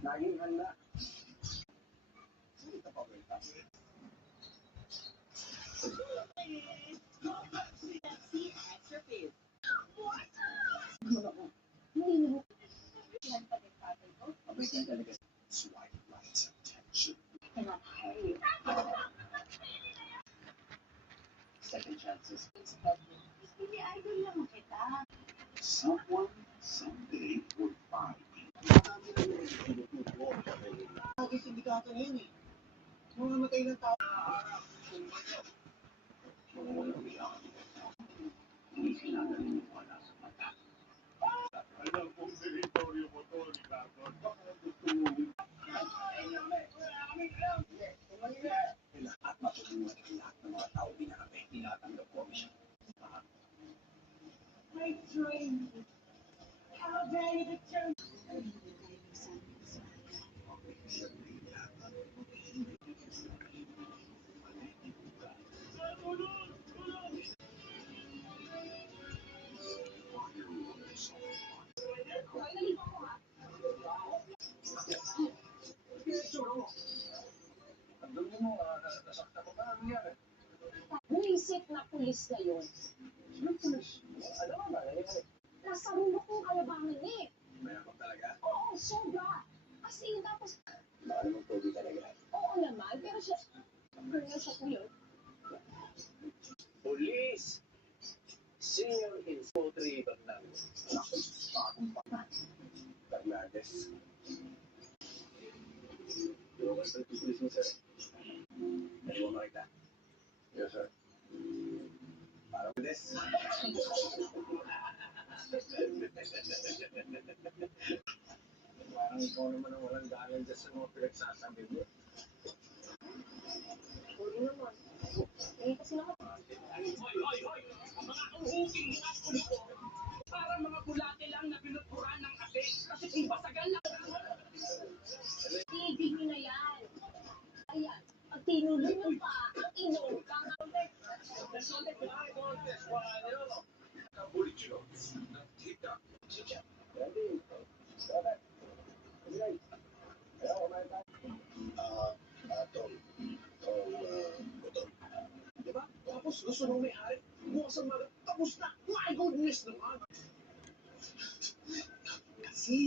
Laging handa. Sino ito pa ba ito? Extra face. Abay ka talaga. Swipe right attention. Second chances. Hindi idol lang kita. Someone someday will find you. Bakit hindi ka ito ngayon eh? Mamamatay ng tao. Hindi sinagaling wala sa mata. Alam kong teritoryo mo to, Ricardo. Baka gusto mo. At matulungan ang lahat ng mga tao binabi. Tinatanggap ko siya. My dream. How very the turn. Nasakta ko ba? Ano yan? Buisit na pulis na yun. Sino pulis? Ano ba? Nasa rulok kong kalabangan eh. Mayabang talaga? Oo, sobra. As in, tapos, Baka naman pogi talaga. oo naman, pero siya, ganyan siya kuya. Police! Senior Infantry Bernardo. Bagong papa. Bernardes. Lumas ng pulis mo, sir. Pwede mo makita? Yes, sir. Parang des. Parang ikaw naman ang walang galang dyan sa mga pinagsasabi mo. Sorry naman. Eh, kasi naman, Hoy! Mga uhuging mga kulito. Para mga bulate lang na binuturan ng ate. Kasi kung basagan lang. tigil nyo na yan. Ayan, pag tinulong nyo pa, inom ka nga. Diba? Tapos gusto nung may-ari. Bukas ang mga tapos na. My goodness naman. Kasi